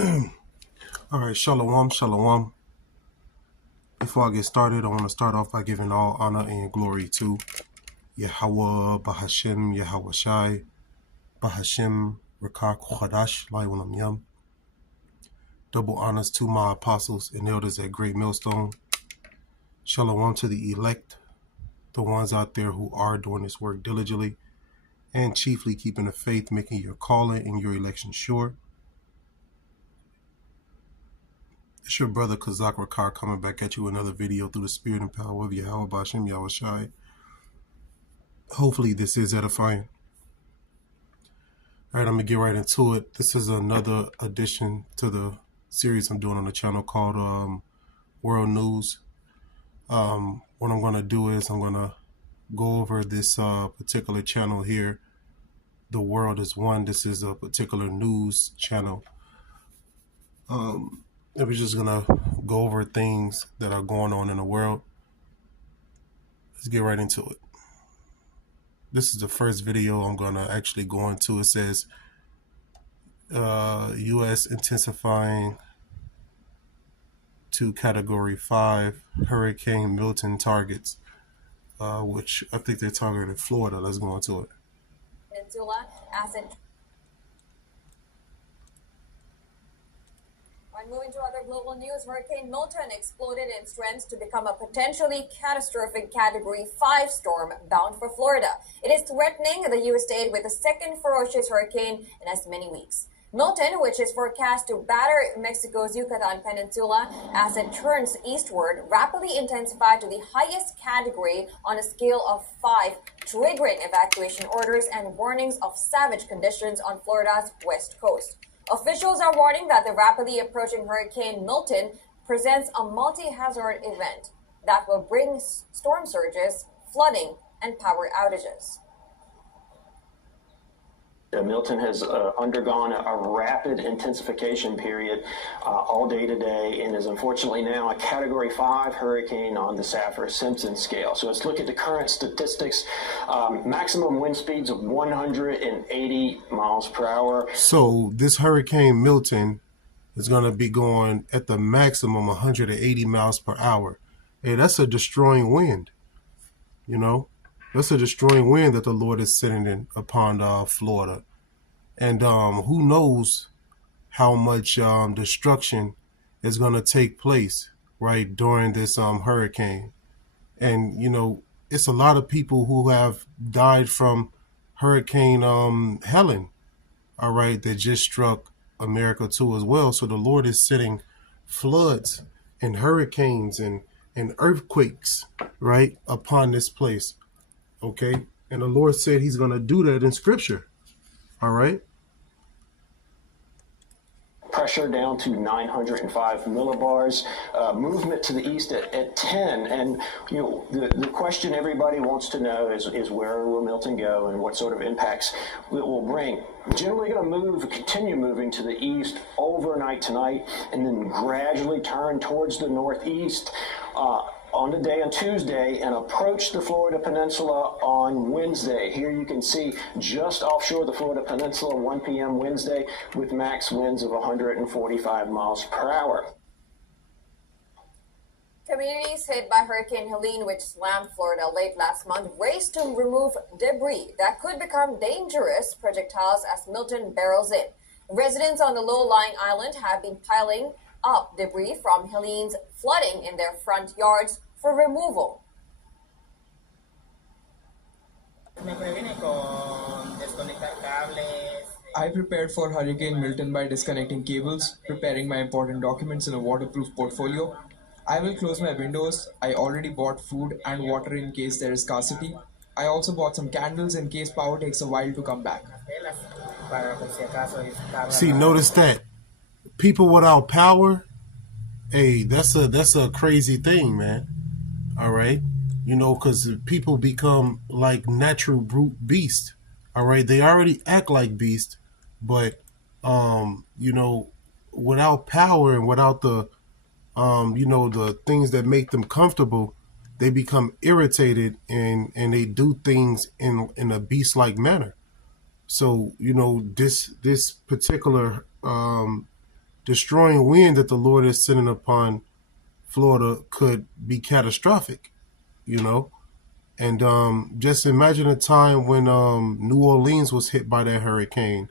All right, shalom, shalom. Before I get started, I want to start off by giving all honor and glory to Yahweh, Bahashem, Yahweh Shai, Bahashem, Rakak, Chadash, Laiwanam Yam. Double honors to my apostles and elders at Great Millstone. Shalom to the elect, the ones out there who are doing this work diligently and chiefly keeping the faith, making your calling and your election sure. It's your brother Kazak Rakar coming back at you with another video through the spirit and power of Yahweh, Bahashem, Yahweh Shai. Hopefully this is edifying. All right, I'm going to get right into it. This is another addition to the series I'm doing on the channel called World News. What I'm going to do is I'm going to go over this particular channel here. The World is One. This is a particular news channel. We're just going to go over things that are going on in the world. Let's get right into it. This is the first video I'm going to actually go into. It says, U.S. intensifying to Category 5 Hurricane Milton targets, which I think they targeted Florida. Let's go into it. Peninsula as it. Moving to other global news, Hurricane Milton exploded in strength to become a potentially catastrophic Category 5 storm bound for Florida. It is threatening the U.S. state with the second ferocious hurricane in as many weeks. Milton, which is forecast to batter Mexico's Yucatan Peninsula as it turns eastward, rapidly intensified to the highest category on a scale of 5, triggering evacuation orders and warnings of savage conditions on Florida's west coast. Officials are warning that the rapidly approaching Hurricane Milton presents a multi-hazard event that will bring storm surges, flooding, and power outages. Milton has undergone a rapid intensification period all day today and is unfortunately now a Category 5 hurricane on the Saffir-Simpson scale. So let's look at the current statistics. Maximum wind speeds of 180 miles per hour. So this Hurricane Milton is going to be going at the maximum 180 miles per hour. Hey, that's a destroying wind. You know? That's a destroying wind that the Lord is sending upon Florida. And who knows how much destruction is going to take place, right, during this hurricane. And, you know, it's a lot of people who have died from Hurricane Helen, all right, that just struck America too as well. So the Lord is sending floods and hurricanes and earthquakes, right, upon this place. Okay, and the Lord said he's going to do that in scripture. All right. Pressure down to 905 millibars, movement to the east at 10. And, you know, the question everybody wants to know is where will Milton go and what sort of impacts it will bring. Generally going to continue moving to the east overnight tonight and then gradually turn towards the northeast on the day on Tuesday and approach the Florida Peninsula on Wednesday. Here you can see just offshore the Florida Peninsula, 1 p.m. Wednesday, with max winds of 145 miles per hour. Communities hit by Hurricane Helene, which slammed Florida late last month, raced to remove debris that could become dangerous projectiles as Milton barrels in. Residents on the low-lying island have been piling up debris from Helene's flooding in their front yards for removal. I prepared for Hurricane Milton by disconnecting cables, preparing my important documents in a waterproof portfolio. I will close my windows. I already bought food and water in case there is scarcity. I also bought some candles in case power takes a while to come back. See, notice that people without power, hey, that's a crazy thing, man. All right, you know, because people become like natural brute beasts. All right, they already act like beasts, but you know, without power and without the you know, the things that make them comfortable, they become irritated and they do things in a beast-like manner. So, you know, this particular destroying wind that the Lord is sending upon Florida could be catastrophic, you know. And just imagine a time when New Orleans was hit by that hurricane,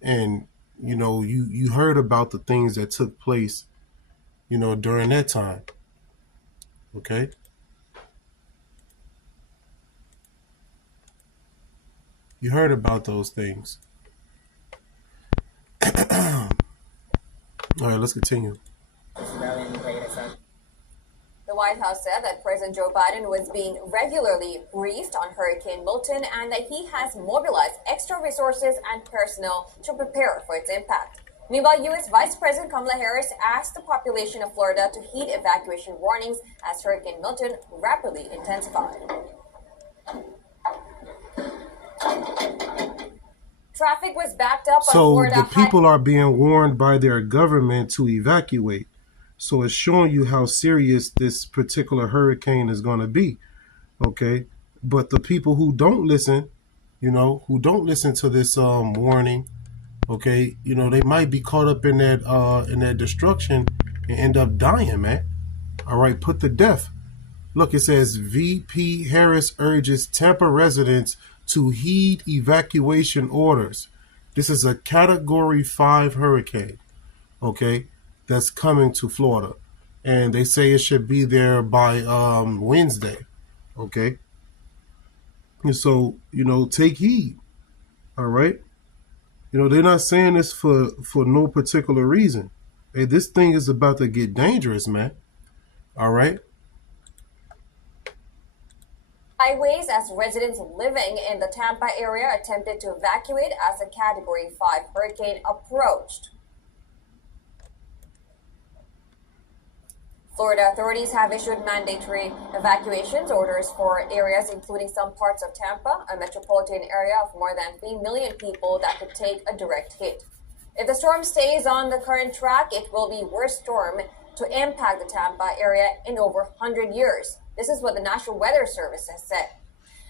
and you know, you heard about the things that took place, you know, during that time. Okay. You heard about those things. All right, let's continue. The White House said that President Joe Biden was being regularly briefed on Hurricane Milton and that he has mobilized extra resources and personnel to prepare for its impact. Meanwhile, U.S. Vice President Kamala Harris asked the population of Florida to heed evacuation warnings as Hurricane Milton rapidly intensified. Traffic was backed up on So Florida. the people are being warned by their government to evacuate. So it's showing you how serious this particular hurricane is going to be. Okay. But the people who don't listen, you know, who don't listen to this warning, okay, you know, they might be caught up in that destruction and end up dying, man. All right, put to death. Look, it says VP Harris urges Tampa residents to heed evacuation orders. This is a Category 5 hurricane, okay, that's coming to Florida. And they say it should be there by Wednesday, okay? And so, you know, take heed, all right? You know, they're not saying this for no particular reason. Hey, this thing is about to get dangerous, man, all right? Highways as residents living in the Tampa area attempted to evacuate as a Category 5 hurricane approached. Florida authorities have issued mandatory evacuations orders for areas including some parts of Tampa, a metropolitan area of more than 3 million people that could take a direct hit. If the storm stays on the current track, it will be the worst storm to impact the Tampa area in over 100 years. This is what the National Weather Service has said.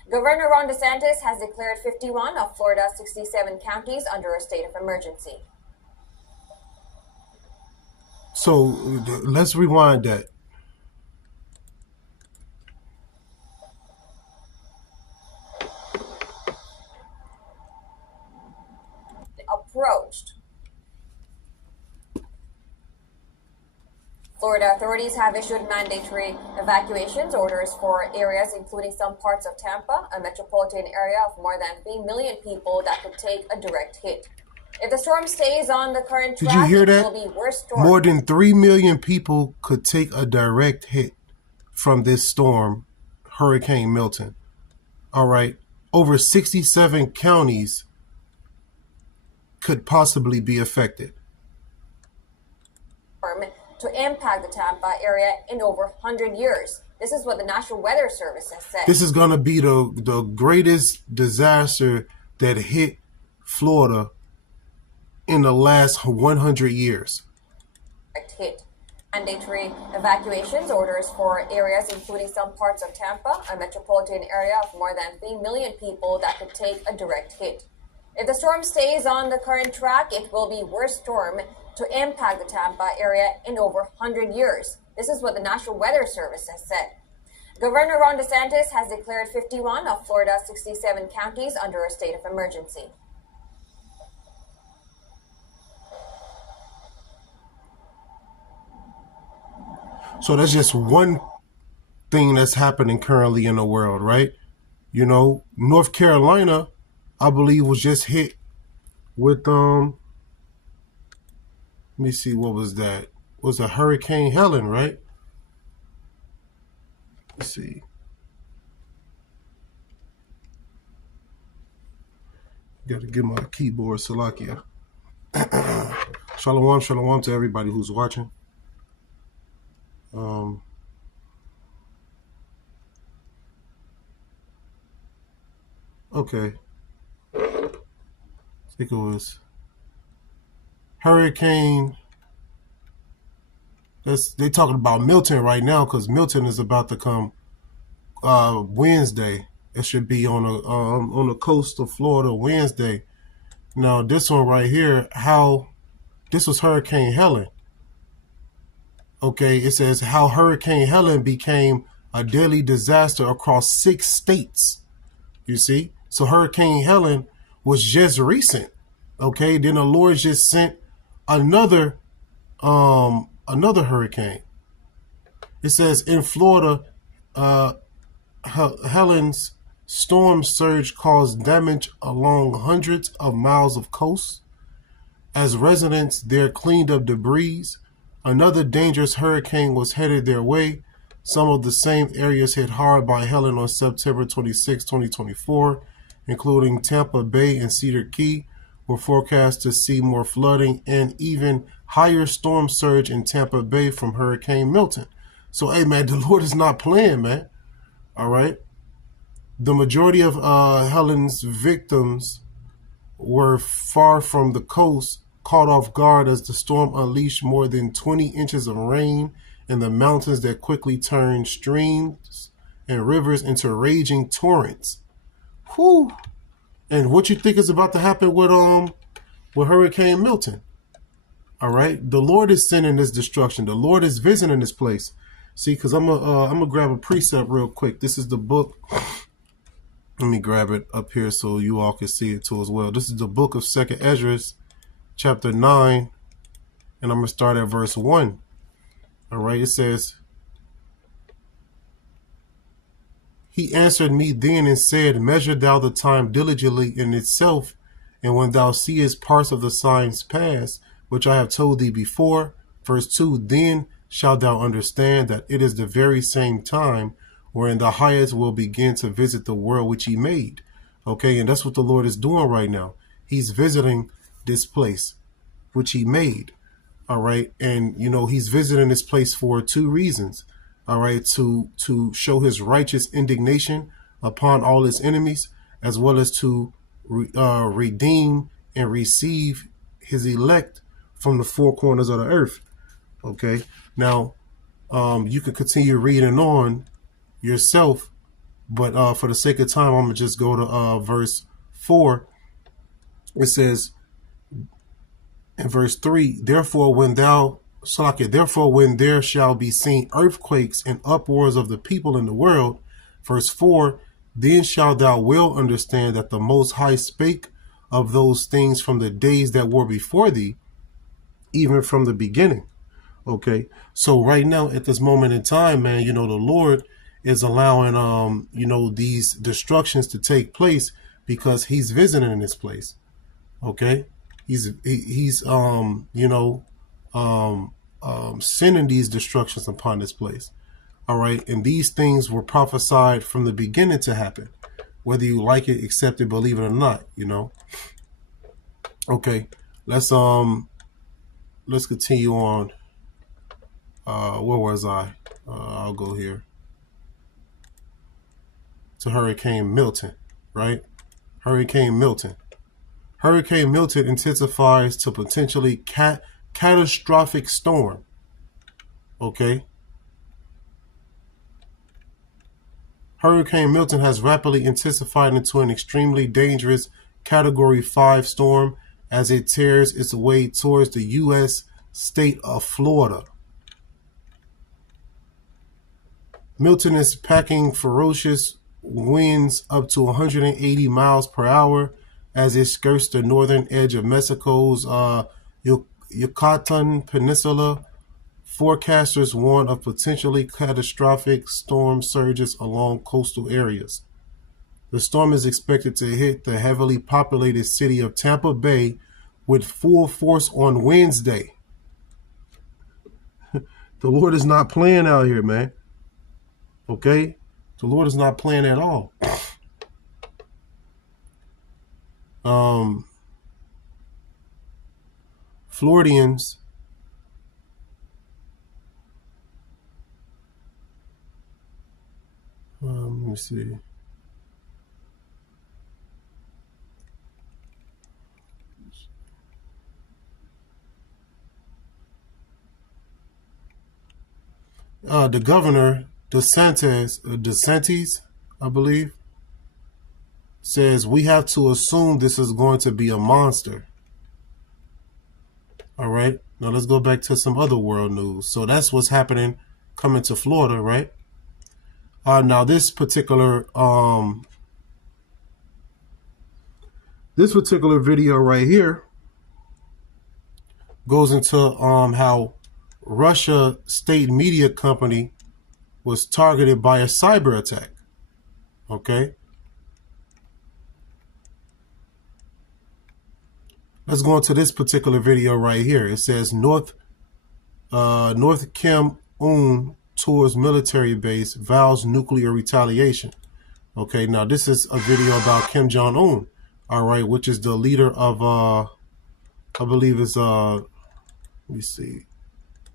Governor Ron DeSantis has declared 51 of Florida's 67 counties under a state of emergency. So let's rewind that. Approached. Florida authorities have issued mandatory evacuations orders for areas including some parts of Tampa, a metropolitan area of more than 3 million people that could take a direct hit. If the storm stays on the current track, Did you hear that? it will be worst storm. More than 3 million people could take a direct hit from this storm, Hurricane Milton. All right. Over 67 counties could possibly be affected. To impact the Tampa area in over 100 years. This is what the National Weather Service has said. This is going to be the greatest disaster that hit Florida in the last 100 years. Hit. Mandatory evacuations orders for areas including some parts of Tampa, a metropolitan area of more than 3 million people that could take a direct hit. If the storm stays on the current track, it will be the worst storm to impact the Tampa area in over 100 years. This is what the National Weather Service has said. Governor Ron DeSantis has declared 51 of Florida's 67 counties under a state of emergency. So that's just one thing that's happening currently in the world, right? You know, North Carolina, I believe, was just hit with let me see, what was that? It was a Hurricane Helen, right? Let's see. Got to get my keyboard, Salakia. Shalom, shalom to everybody who's watching. Okay. I think it was Hurricane. They talking about Milton right now because Milton is about to come Wednesday. It should be on the coast of Florida Wednesday. Now this one right here, how This was Hurricane Helen. Okay, it says how Hurricane Helen became a deadly disaster across 6 states. You see? So Hurricane Helen was just recent. Okay, then the Lord just sent another hurricane. It says in Florida, Helen's storm surge caused damage along hundreds of miles of coast. As residents there cleaned up debris, another dangerous hurricane was headed their way. Some of the same areas hit hard by Helen on September 26, 2024, including Tampa Bay and Cedar Key, were forecast to see more flooding and even higher storm surge in Tampa Bay from Hurricane Milton. So, hey, man, the Lord is not playing, man. All right. The majority of Helen's victims were far from the coast, caught off guard as the storm unleashed more than 20 inches of rain in the mountains that quickly turned streams and rivers into raging torrents. Whew. And what you think is about to happen with Hurricane Milton? All right, the Lord is sending this destruction. The Lord is visiting this place. See, because I'm gonna grab a precept real quick. This is the book. Let me grab it up here so you all can see it too as well. This is the book of 2nd Ezra, chapter 9, and I'm gonna start at verse 1. All right, it says, He answered me then and said, Measure thou the time diligently in itself, and when thou seest parts of the signs pass, which I have told thee before. Verse 2, Then shalt thou understand that it is the very same time wherein the highest will begin to visit the world which he made. Okay, and that's what the Lord is doing right now. He's visiting this place which he made. All right, and he's visiting this place for 2 reasons. All right, to show his righteous indignation upon all his enemies, as well as to redeem and receive his elect from the 4 corners of the earth. Okay, now you can continue reading on yourself, but for the sake of time, I'm gonna just go to verse 4. It says in verse 3, therefore when there shall be seen earthquakes and uproars of the people in the world. Verse 4, then shalt thou well understand that the Most High spake of those things from the days that were before thee, even from the beginning. Okay, so right now at this moment in time, man, the Lord is allowing these destructions to take place because he's visiting in this place. Okay, he's sending these destructions upon this place. All right, and these things were prophesied from the beginning to happen, whether you like it, accept it, believe it or not. Okay, let's continue on. Where was I? I'll go here to Hurricane Milton, right? Hurricane Milton. Hurricane Milton intensifies to potentially catastrophic storm. Okay. Hurricane Milton has rapidly intensified into an extremely dangerous Category 5 storm as it tears its way towards the U.S. state of Florida. Milton is packing ferocious winds up to 180 miles per hour as it skirts the northern edge of Mexico's Yucatan Peninsula. Forecasters warn of potentially catastrophic storm surges along coastal areas. The storm is expected to hit the heavily populated city of Tampa Bay with full force on Wednesday. The Lord is not playing out here, man. Okay? The Lord is not playing at all. Floridians let me see. The governor, DeSantis, I believe, says we have to assume this is going to be a monster. All right. Now let's go back to some other world news. So that's what's happening coming to Florida, right? Now this particular video right here goes into how Russia state media company was targeted by a cyber attack. Okay. Let's go into this particular video right here. It says North Kim Un tours military base, vows nuclear retaliation. Okay, now this is a video about Kim Jong-un, all right, which is the leader of I believe it's let me see,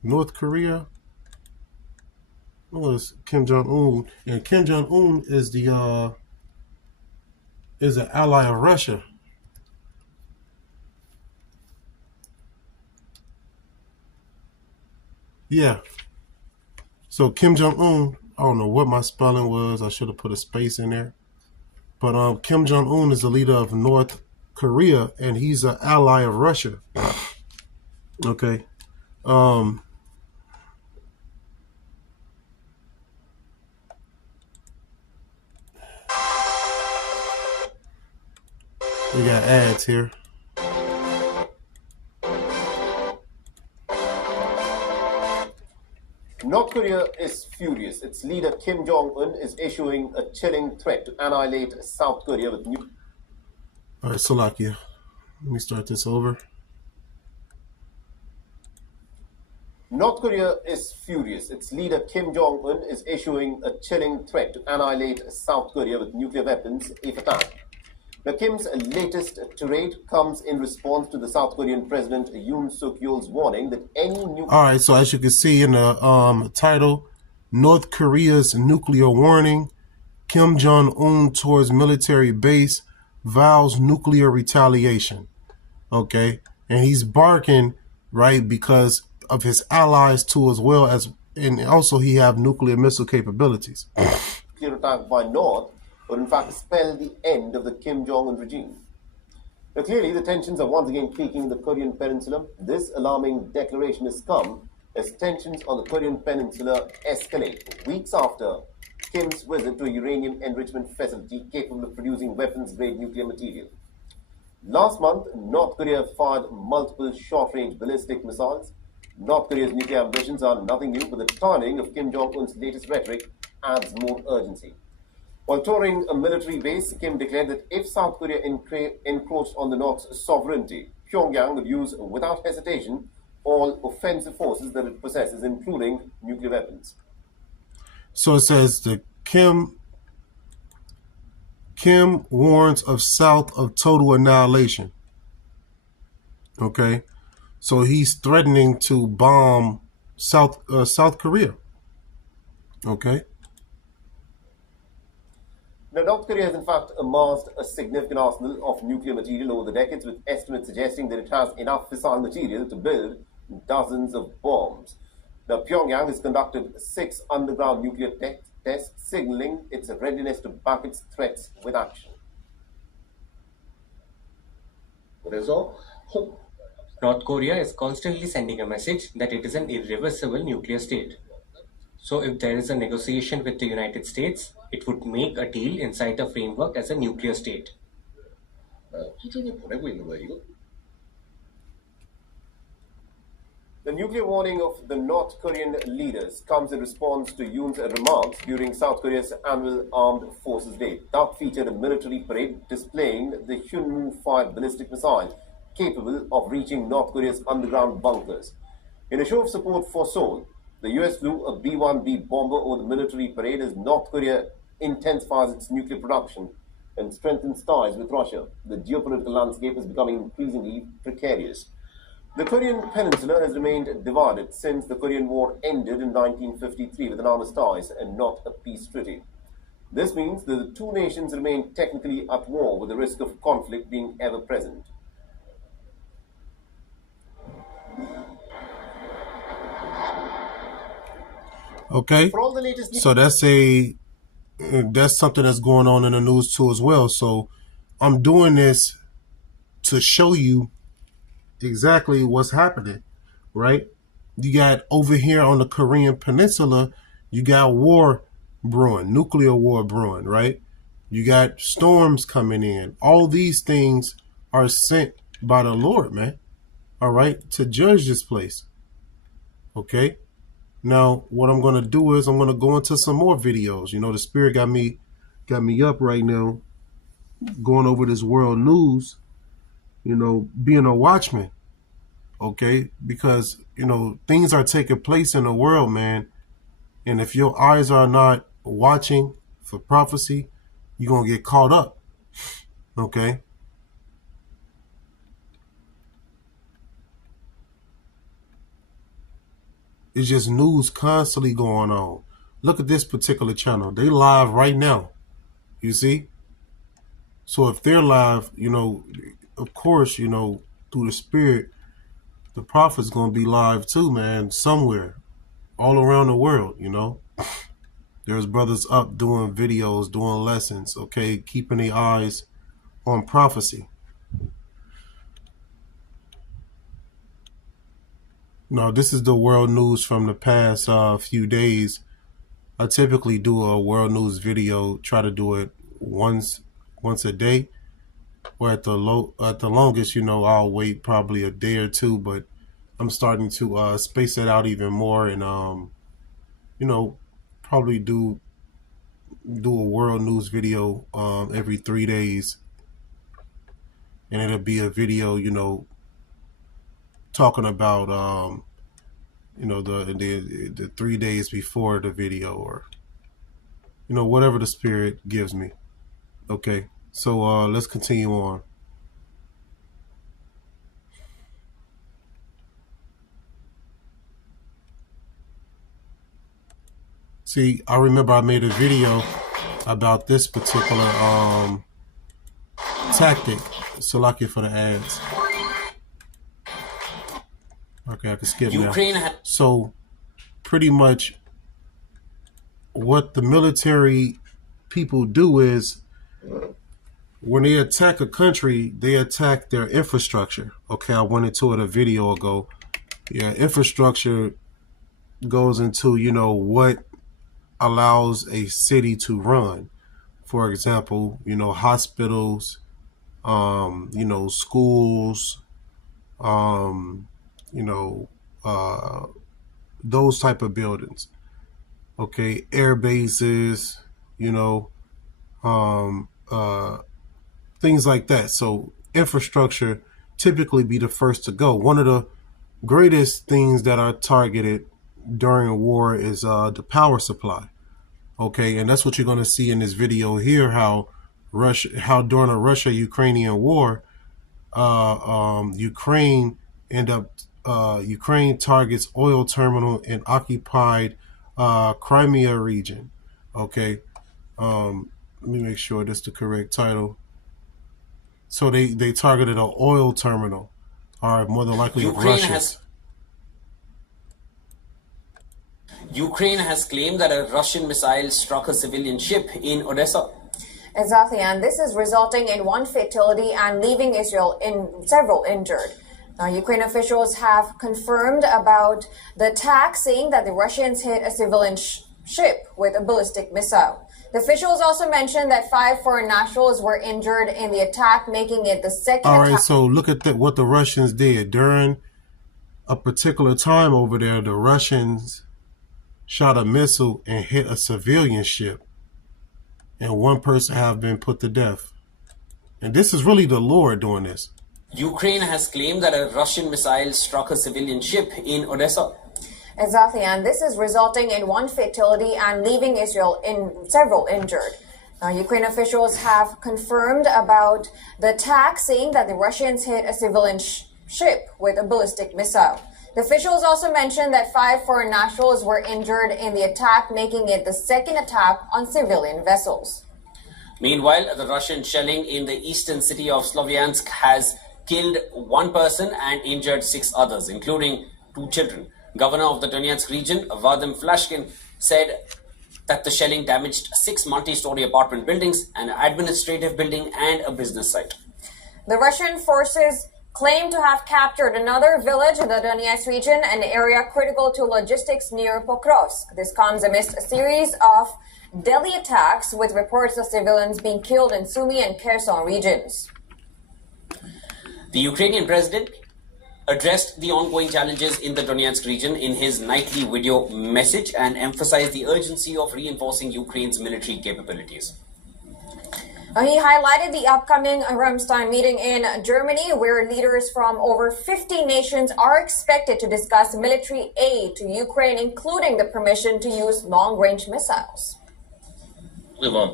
North Korea. What is Kim Jong-un? And Kim Jong-un is an ally of Russia. Yeah. So Kim Jong-un, I don't know what my spelling was. I should have put a space in there. But Kim Jong-un is the leader of North Korea, and he's an ally of Russia. Okay. We got ads here. North Korea is furious. Its leader Kim Jong-un is issuing a chilling threat to annihilate South Korea with new... All right, Salakia. Let me start this over. North Korea is furious. Its leader Kim Jong-un is issuing a chilling threat to annihilate South Korea with nuclear weapons if attacked. Now, Kim's latest tirade comes in response to the South Korean President Yoon Suk-yeol's warning that any nuclear... All right, so as you can see in the title, North Korea's nuclear warning, Kim Jong-un towards military base, vows nuclear retaliation. Okay, and he's barking, right, because of his allies too, as well as, and also he have nuclear missile capabilities. Nuclear attack by North would in fact spell the end of the Kim Jong-un regime. Now, clearly, the tensions are once again peaking in the Korean Peninsula. This alarming declaration has come as tensions on the Korean Peninsula escalate weeks after Kim's visit to a uranium enrichment facility capable of producing weapons-grade nuclear material. Last month, North Korea fired multiple short-range ballistic missiles. North Korea's nuclear ambitions are nothing new, but the timing of Kim Jong-un's latest rhetoric adds more urgency. While touring a military base, Kim declared that if South Korea encroached on the North's sovereignty, Pyongyang would use without hesitation all offensive forces that it possesses, including nuclear weapons. So it says the Kim warns of South of total annihilation. Okay, so he's threatening to bomb South Korea. Okay. Now, North Korea has in fact amassed a significant arsenal of nuclear material over the decades, with estimates suggesting that it has enough fissile material to build dozens of bombs. Now, Pyongyang has conducted 6 underground nuclear tests, signaling its readiness to back its threats with action. North Korea is constantly sending a message that it is an irreversible nuclear state. So if there is a negotiation with the United States, it would make a deal inside the framework as a nuclear state. The nuclear warning of the North Korean leaders comes in response to Yoon's remarks during South Korea's annual Armed Forces Day. That featured a military parade displaying the Hyunwoo-5 ballistic missile capable of reaching North Korea's underground bunkers. In a show of support for Seoul, the US flew a B-1B bomber over the military parade as North Korea intensifies its nuclear production and strengthens ties with Russia. The geopolitical landscape is becoming increasingly precarious. The Korean Peninsula has remained divided since the Korean War ended in 1953 with an armistice and not a peace treaty. This means that the two nations remain technically at war, with the risk of conflict being ever present. Okay, For all the latest so that's something that's going on in the news too as well. So I'm doing this to show you exactly what's happening, right? You got over here on the Korean Peninsula, you got war brewing, nuclear war brewing, right? You got storms coming in. All these things are sent by the Lord, man. All right, to judge this place. Okay. Now, what I'm gonna do is I'm gonna go into some more videos. You know, the Spirit got me up right now, going over this world news. You know, being a watchman. Okay, because you know things are taking place in the world, man. And if your eyes are not watching for prophecy, you're gonna get caught up. Okay. It's just news constantly going on. Look at this particular channel. They live right now. You see? So if they're live, you know, of course, you know, through the Spirit, the prophet's going to be live too, man, somewhere, all around the world, you know. There's brothers up doing videos, doing lessons, okay, keeping their eyes on prophecy. Now, this is the world news from the past few days. I typically do a world news video, try to do it once a day, or at the longest, you know, I'll wait probably a day or two, but I'm starting to space it out even more, and you know, probably do a world news video every 3 days, and it'll be a video, you know, talking about you know, the 3 days before the video, or you know, whatever the Spirit gives me. Okay, so let's continue on. See, I remember I made a video about this particular tactic. So lucky for the ads. Okay, I can skip now. So pretty much what the military people do is when they attack a country, they attack their infrastructure. Okay, I went into it a video ago. Yeah, infrastructure goes into, you know, what allows a city to run. For example, you know, hospitals, you know, schools, you know, those type of buildings. Okay, air bases, you know, things like that. So infrastructure typically be the first to go. One of the greatest things that are targeted during a war is the power supply. Okay, and that's what you're going to see in this video here, how during a Russia-Ukrainian war, Ukraine targets oil terminal in occupied Crimea region. Okay, let me make sure that's the correct title. So they targeted an oil terminal, or more than likely Russians. Ukraine has claimed that a Russian missile struck a civilian ship in Odessa. Exactly, and this is resulting in one fatality and leaving Israel in several injured. Now, Ukraine officials have confirmed about the attack, saying that the Russians hit a civilian ship with a ballistic missile. The officials also mentioned that 5 foreign nationals were injured in the attack, making it the second All right, attack. so look at what the Russians did. During a particular time over there, the Russians shot a missile and hit a civilian ship, and one person have been put to death. And this is really the Lord doing this. Ukraine has claimed that a Russian missile struck a civilian ship in Odessa. Exactly, and this is resulting in one fatality and leaving Israel in several injured. Now, Ukraine officials have confirmed about the attack, saying that the Russians hit a civilian ship with a ballistic missile. The officials also mentioned that 5 foreign nationals were injured in the attack, making it the second attack on civilian vessels. Meanwhile, the Russian shelling in the eastern city of Sloviansk has killed 1 person and injured 6 others, including 2 children. Governor of the Donetsk region, Vadim Flashkin, said that the shelling damaged 6 multi-story apartment buildings, an administrative building, and a business site. The Russian forces claimed to have captured another village in the Donetsk region, an area critical to logistics near Pokrovsk. This comes amidst a series of daily attacks with reports of civilians being killed in Sumy and Kherson regions. The Ukrainian president addressed the ongoing challenges in the Donetsk region in his nightly video message and emphasized the urgency of reinforcing Ukraine's military capabilities. He highlighted the upcoming Ramstein meeting in Germany, where leaders from over 50 nations are expected to discuss military aid to Ukraine, including the permission to use long-range missiles. The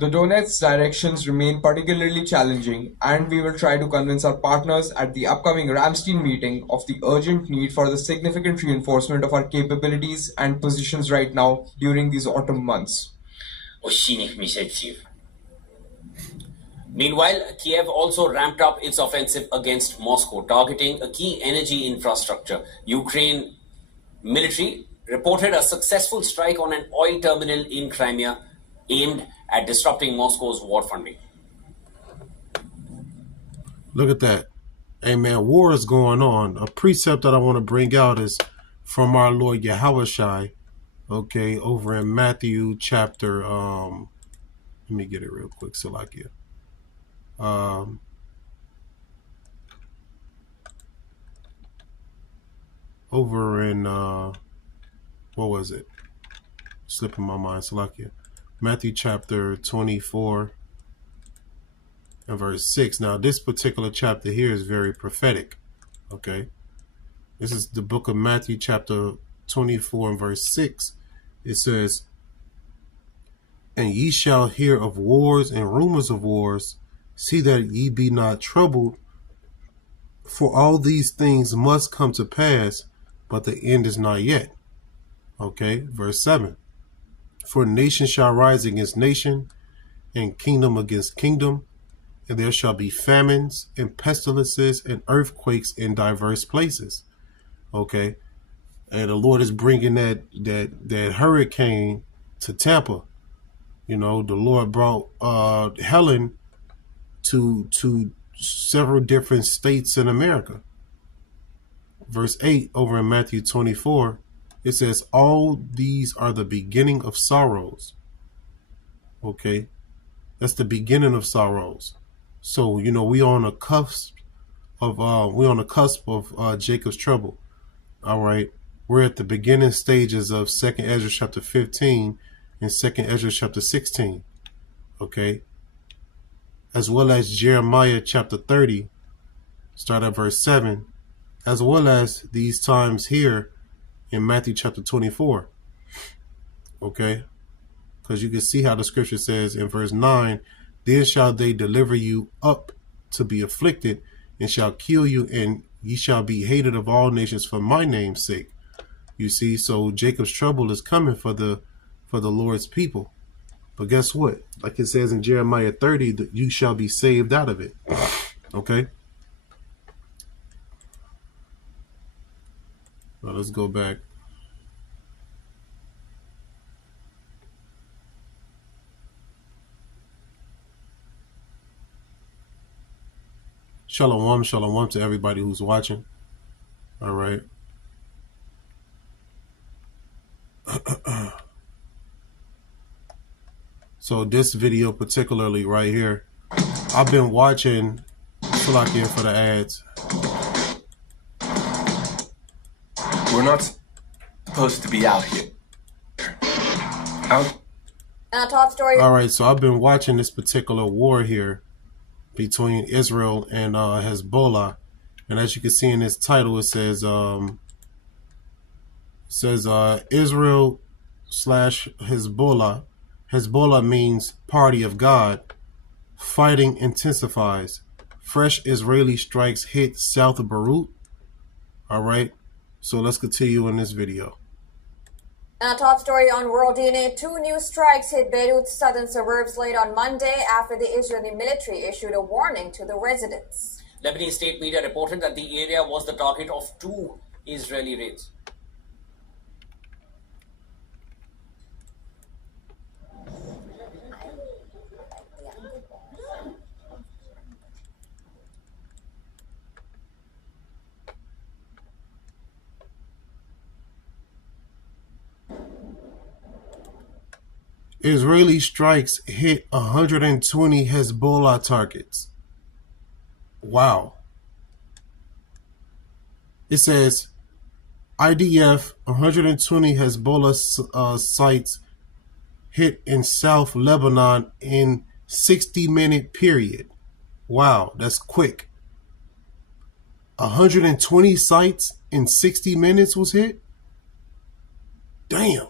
Donetsk directions remain particularly challenging, and we will try to convince our partners at the upcoming Ramstein meeting of the urgent need for the significant reinforcement of our capabilities and positions right now during these autumn months. Meanwhile, Kiev also ramped up its offensive against Moscow, targeting a key energy infrastructure. Ukraine military reported a successful strike on an oil terminal in Crimea aimed at disrupting Moscow's war funding. Look at that. Hey man, war is going on. A precept that I want to bring out is from our Lord Yahushua, okay, over in Matthew chapter, let me get it real quick, Salakia. Over in, what was it? Slipping my mind, Salakia. Matthew chapter 24 and verse 6. Now, this particular chapter here is very prophetic, okay? This is the book of Matthew chapter 24 and verse 6. It says, "And ye shall hear of wars and rumors of wars. See that ye be not troubled, for all these things must come to pass, but the end is not yet." Okay, verse 7. "For nation shall rise against nation, and kingdom against kingdom, and there shall be famines and pestilences and earthquakes in diverse places." Okay, and the Lord is bringing that hurricane to Tampa. You know, the Lord brought Helen to several different states in America. Verse 8 over in Matthew 24, it says, "All these are the beginning of sorrows." Okay, that's the beginning of sorrows. So you know we on the cusp of Jacob's trouble. All right, we're at the beginning stages of 2nd Ezra chapter 15 and 2nd Ezra chapter 16. Okay, as well as Jeremiah chapter 30, start at verse 7, as well as these times here in Matthew chapter 24. Okay, because you can see how the scripture says in verse 9, "Then shall they deliver you up to be afflicted, and shall kill you, and ye shall be hated of all nations for my name's sake." You see, so Jacob's trouble is coming for the Lord's people. But guess what? Like it says in Jeremiah 30, that you shall be saved out of it. Okay? Now let's go back. Shalom, shalom to everybody who's watching. All right. So this video particularly right here, I've been watching Salakia for the ads. We're not supposed to be out here. Out. Top story. All right, so I've been watching this particular war here between Israel and Hezbollah, and as you can see in this title, it says Israel / Hezbollah. Hezbollah means party of God. Fighting intensifies. Fresh Israeli strikes hit south of Beirut. All right, so let's continue in this video. Top story on World DNA. 2 new strikes hit Beirut's southern suburbs late on Monday after the Israeli military issued a warning to the residents. Lebanese state media reported that the area was the target of 2 Israeli raids. Israeli strikes hit 120 Hezbollah targets. Wow. It says IDF 120 Hezbollah sites hit in South Lebanon in 60-minute period. Wow, that's quick. 120 sites in 60 minutes was hit? Damn.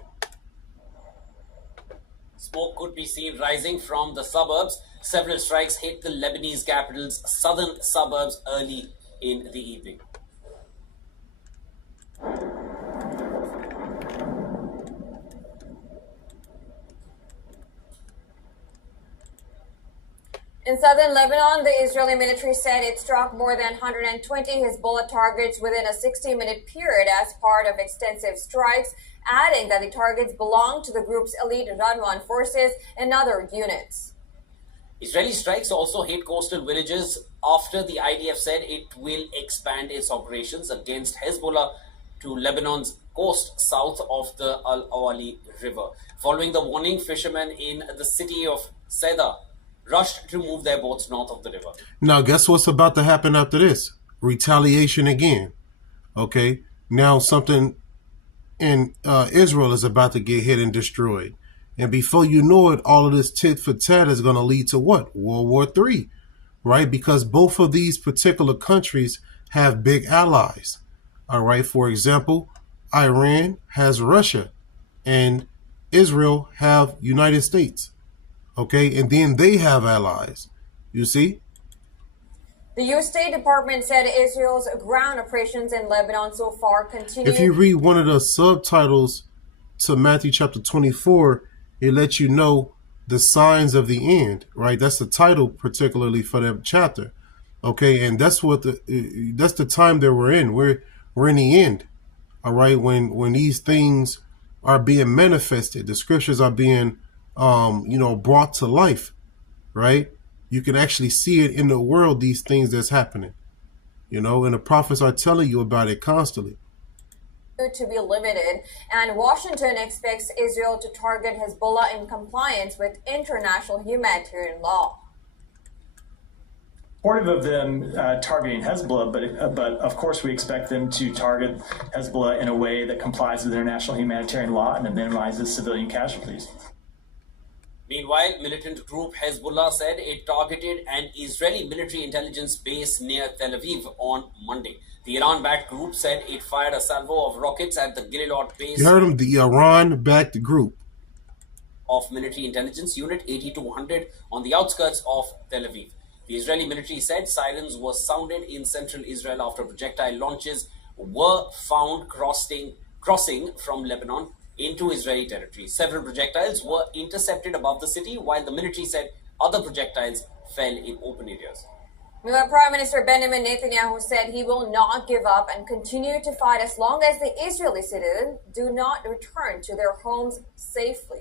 Smoke could be seen rising from the suburbs. Several strikes hit the Lebanese capital's southern suburbs early in the evening. In southern Lebanon, the Israeli military said it struck more than 120 Hezbollah targets within a 60-minute period as part of extensive strikes, adding that the targets belong to the group's elite Radwan forces and other units. Israeli strikes also hit coastal villages after the IDF said it will expand its operations against Hezbollah to Lebanon's coast south of the Al Awali River. Following the warning, fishermen in the city of Seda rushed to move their boats north of the river. Now, guess what's about to happen after this? Retaliation again. Okay? Now, something in Israel is about to get hit and destroyed. And before you know it, all of this tit for tat is going to lead to what? World War III, right? Because both of these particular countries have big allies. All right? For example, Iran has Russia and Israel have United States. Okay, and then they have allies. You see? The U.S. State Department said Israel's ground operations in Lebanon so far continue. If you read one of the subtitles to Matthew chapter 24, it lets you know the signs of the end, right? That's the title particularly for that chapter. Okay, and that's what that's the time that we're in. We're in the end. All right, when these things are being manifested, the scriptures are being brought to life, right? You can actually see it in the world, these things that's happening, and the prophets are telling you about it constantly. To be limited, and Washington expects Israel to target Hezbollah in compliance with international humanitarian law. Supportive of them targeting Hezbollah, but of course we expect them to target Hezbollah in a way that complies with international humanitarian law and that minimizes civilian casualties. Meanwhile, militant group Hezbollah said it targeted an Israeli military intelligence base near Tel Aviv on Monday. The Iran-backed group said it fired a salvo of rockets at the Gililot base. You heard him, the Iran-backed group of military intelligence unit 8200 on the outskirts of Tel Aviv. The Israeli military said sirens were sounded in central Israel after projectile launches were found crossing from Lebanon into Israeli territory. Several projectiles were intercepted above the city, while the military said other projectiles fell in open areas. Prime Minister Benjamin Netanyahu said he will not give up and continue to fight as long as the Israeli citizens do not return to their homes safely.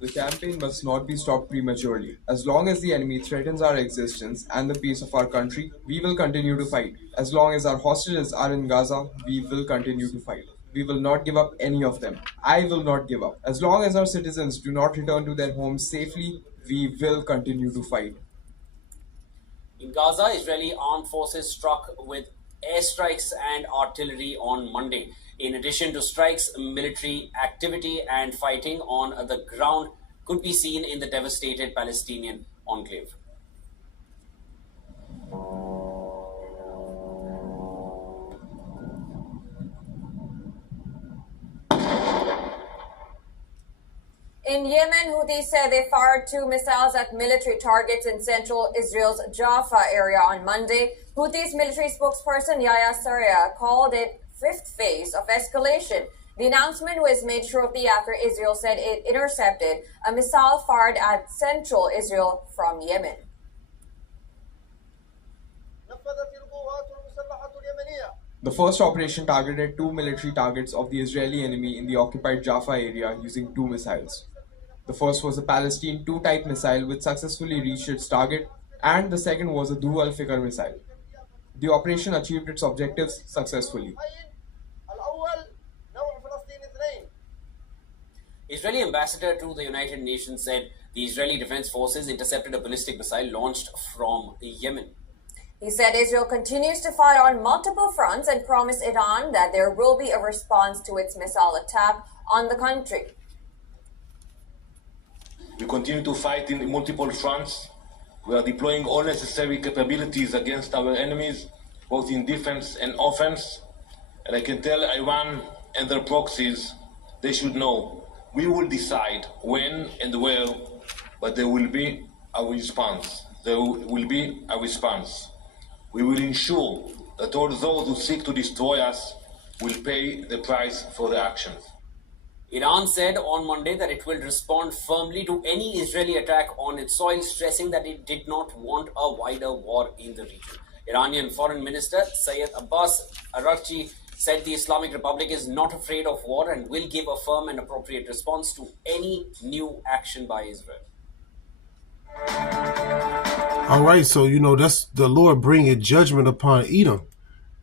The campaign must not be stopped prematurely. As long as the enemy threatens our existence and the peace of our country, we will continue to fight. As long as our hostages are in Gaza, we will continue to fight. We will not give up any of them. I will not give up. As long as our citizens do not return to their homes safely, we will continue to fight. In Gaza, Israeli armed forces struck with airstrikes and artillery on Monday. In addition to strikes, military activity and fighting on the ground could be seen in the devastated Palestinian enclave. In Yemen, Houthis said they fired 2 missiles at military targets in central Israel's Jaffa area on Monday. Houthis military spokesperson Yahya Saraya called it fifth phase of escalation. The announcement was made shortly after Israel said it intercepted a missile fired at central Israel from Yemen. The first operation targeted 2 military targets of the Israeli enemy in the occupied Jaffa area using 2 missiles. The first was a Palestine II type missile which successfully reached its target, and the second was a Dhu al-Fikr missile. The operation achieved its objectives successfully. Israeli ambassador to the United Nations said the Israeli Defense Forces intercepted a ballistic missile launched from Yemen. He said Israel continues to fight on multiple fronts and promised Iran that there will be a response to its missile attack on the country. We continue to fight in multiple fronts. We are deploying all necessary capabilities against our enemies, both in defense and offense. And I can tell Iran and their proxies, they should know, we will decide when and where, but there will be a response. There will be a response. We will ensure that all those who seek to destroy us will pay the price for their actions. Iran said on Monday that it will respond firmly to any Israeli attack on its soil, stressing that it did not want a wider war in the region. Iranian Foreign Minister Syed Abbas Araghchi said the Islamic Republic is not afraid of war and will give a firm and appropriate response to any new action by Israel. All right, so that's the Lord bringing judgment upon Edom,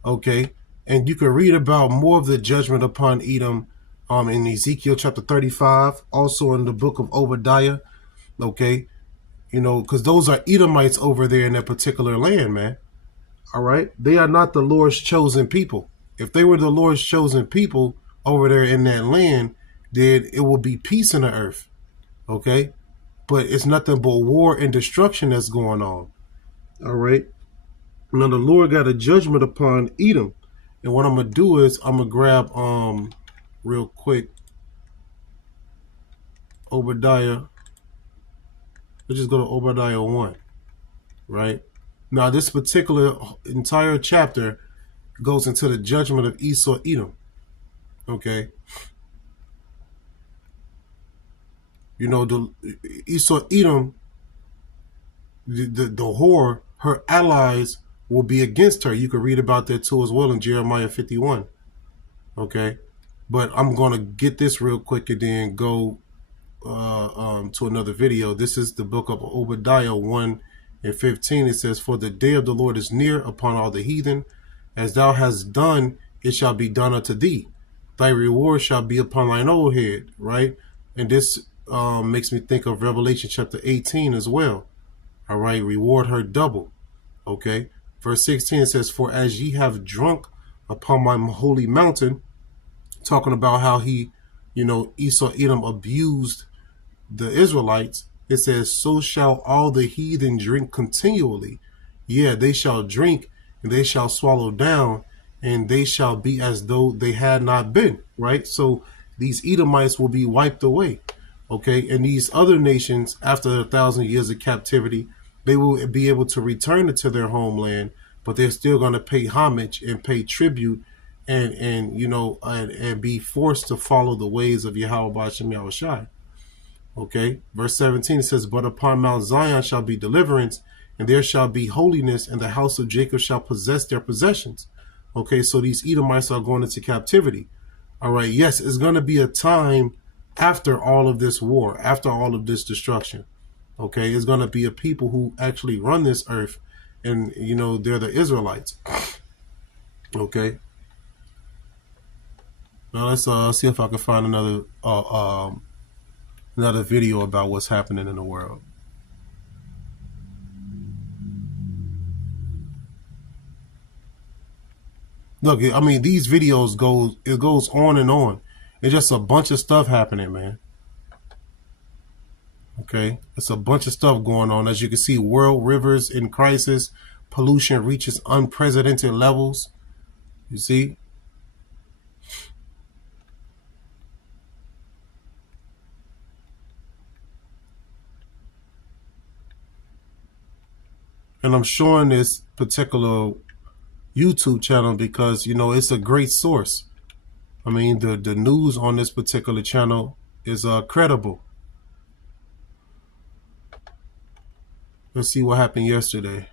okay? And you can read about more of the judgment upon Edom in Ezekiel chapter 35, also in the book of Obadiah, okay? Because those are Edomites over there in that particular land, man. All right? They are not the Lord's chosen people. If they were the Lord's chosen people over there in that land, then it will be peace in the earth, okay? But it's nothing but war and destruction that's going on. All right. Now the Lord got a judgment upon Edom. And what I'm gonna do is I'm gonna grab real quick Obadiah. Let's just go to Obadiah 1. Right? Now this particular entire chapter goes into the judgment of Esau Edom. Okay. The Esau Edom, the whore, her allies will be against her. You can read about that too as well in Jeremiah 51. Okay. But I'm going to get this real quick and then go to another video. This is the book of Obadiah 1 and 15. It says, "For the day of the Lord is near upon all the heathen. As thou hast done, it shall be done unto thee. Thy reward shall be upon thine old head." Right? And this makes me think of Revelation chapter 18 as well. All right, reward her double. Okay, verse 16 says, "For as ye have drunk upon my holy mountain," talking about how he, Esau Edom abused the Israelites. It says, "So shall all the heathen drink continually. Yeah, they shall drink and they shall swallow down, and they shall be as though they had not been." Right, so these Edomites will be wiped away. Okay, and these other nations, after 1,000 years of captivity, they will be able to return it to their homeland, but they're still going to pay homage and pay tribute and be forced to follow the ways of Yahweh Ba'ashem Yahushai. Okay, verse 17 says, "But upon Mount Zion shall be deliverance, and there shall be holiness, and the house of Jacob shall possess their possessions." Okay, so these Edomites are going into captivity. All right, yes, it's going to be a time after all of this war, after all of this destruction. Okay, it's going to be a people who actually run this earth, and they're the Israelites. Okay, now let's see if I can find another video about what's happening in the world. Look, I mean, these videos goes on and on. It's just a bunch of stuff happening, man. Okay, it's a bunch of stuff going on. As you can see, world rivers in crisis, pollution reaches unprecedented levels. You see? And I'm showing this particular YouTube channel because, it's a great source. I mean, the news on this particular channel is credible. Let's see what happened yesterday.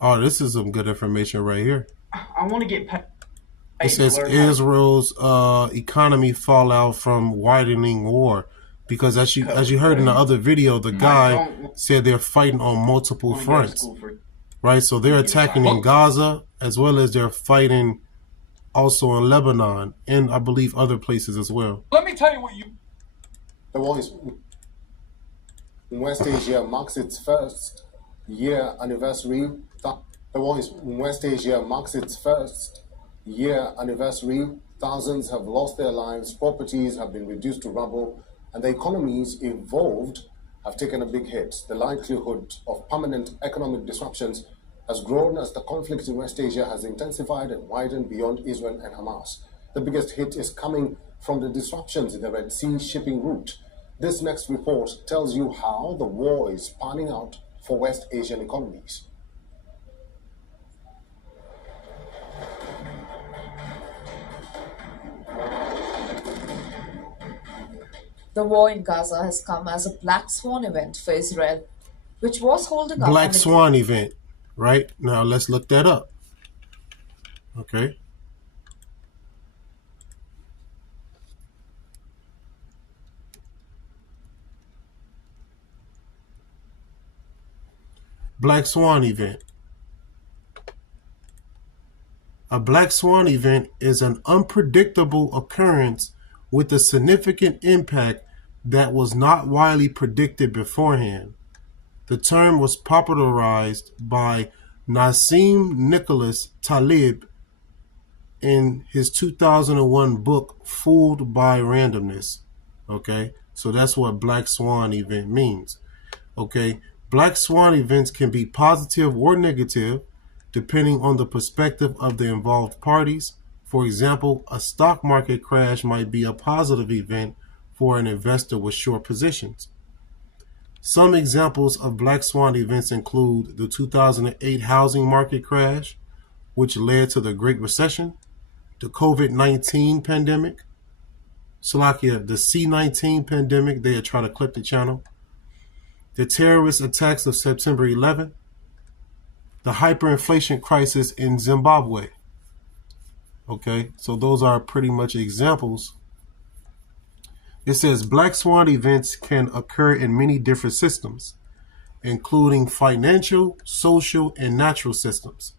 Oh, this is some good information right here. I want to get paid. It says Israel's economy fallout from widening war. because as you heard in the other video, the guy said they're fighting on multiple fronts, right? So they're attacking in Gaza as well as they're fighting also in Lebanon and I believe other places as well. Let me tell you what you. The war in West Asia marks its first year anniversary. The war in West Asia marks its first year anniversary. Thousands have lost their lives, properties have been reduced to rubble, and the economies involved have taken a big hit. The likelihood of permanent economic disruptions has grown as the conflict in West Asia has intensified and widened beyond Israel and Hamas. The biggest hit is coming from the disruptions in the Red Sea shipping route. This next report tells you how the war is panning out for West Asian economies. The war in Gaza has come as a black swan event for Israel, which was holding up. Black swan event, right? Now let's look that up. Okay. Black swan event. A black swan event is an unpredictable occurrence with a significant impact that was not widely predicted beforehand. The term was popularized by Nassim Nicholas Taleb in his 2001 book, Fooled by Randomness. Okay, so that's what black swan event means. Okay, black swan events can be positive or negative depending on the perspective of the involved parties. For example, a stock market crash might be a positive event for an investor with short positions. Some examples of black swan events include the 2008 housing market crash, which led to the Great Recession, the COVID-19 pandemic, the C-19 pandemic, they had tried to clip the channel, the terrorist attacks of September 11th, the hyperinflation crisis in Zimbabwe. Okay, so those are pretty much examples. It says black swan events can occur in many different systems, including financial, social, and natural systems.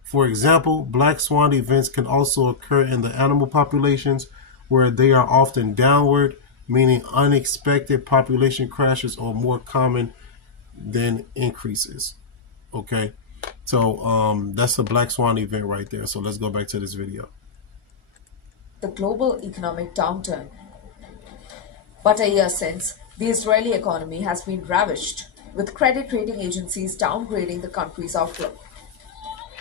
For example, black swan events can also occur in the animal populations where they are often downward, meaning unexpected population crashes are more common than increases. Okay, so that's a black swan event right there. So let's go back to this video. The global economic downturn. But a year since, the Israeli economy has been ravished, with credit rating agencies downgrading the country's outlook.